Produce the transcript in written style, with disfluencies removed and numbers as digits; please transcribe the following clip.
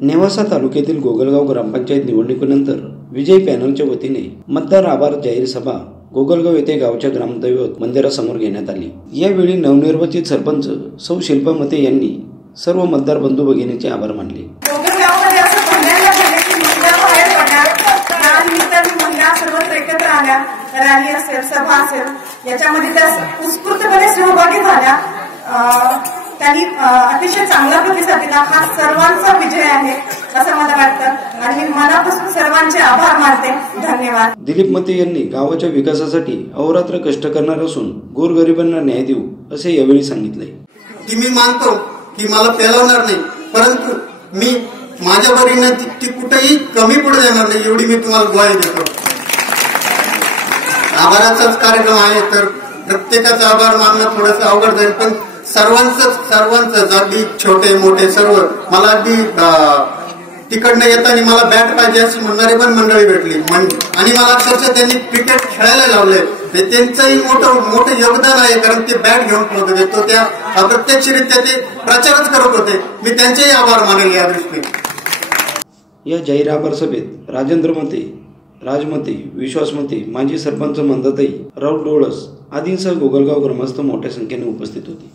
नेवासा तालुक्यातील गोगलगाव ग्रामपंचायत निवडणुकीनंतर विजयी पॅनलच्या वतीने मतदार आभार जाहीर सभा गोगलगाव येथे गावच्या ग्रामदैवत मंदिरासमोर घेण्यात आली। यावेळी नवनिर्वाचित सरपंच सौ शिल्पा मते यांनी सर्व मतदार बंधू भगिनींचे आभार मानले। सर्वत्र एकत्र आल्या, रॅली असेल, सभा असेल, याच्यामध्ये त्या उत्स्फूर्तपणे सहभागी झाल्या। त्यांनी अतिशय चांगला प्रतिसाद दिला। हा सर्वांचा विजय आहे असं मला वाटतं आणि मी मनापासून सर्वांचे आभार मानते। धन्यवाद। दिलीप मते यांनी गावाच्या विकासासाठी अहोरात्र कष्ट करणार असून गोरगरिबांना न्याय देऊ असे यावेळी सांगितले। की मी मानतो की मला पेलवणार नाही, परंतु मी माझ्या वरीनं ती कुठेही कमी पडू देणार नाही एवढी मी तुम्हाला ग्वाही देतो। आभाराचाच कार्यक्रम आहे तर प्रत्येकाचा आभार मानणं थोडंसं अवघड जाईल, पण सर्वांचं अगदी छोटे मोठे सर्व मला अगदी तिकडनं येताना मला बॅट पाहिजे अशी म्हणणारी पण मंडळी भेटली आणि मला अक्षरशः त्यांनी क्रिकेट खेळायला लावले। त्यांचंही मोठं योगदान आहे, कारण ते बॅट घेऊन पळत होते, तो त्या अप्रत्यक्षरित्या ते प्रचारच करत होते। मी त्यांचेही आभार मानेल या दृष्टीने। या जाहीर आभार सभेत राजेंद्र मते, राजमते, विश्वास मते, माजी सरपंच मंदाताई, राहुल डोळस आदींसह गोगलगाव ग्रामस्थ मोठ्या संख्येने उपस्थित होते।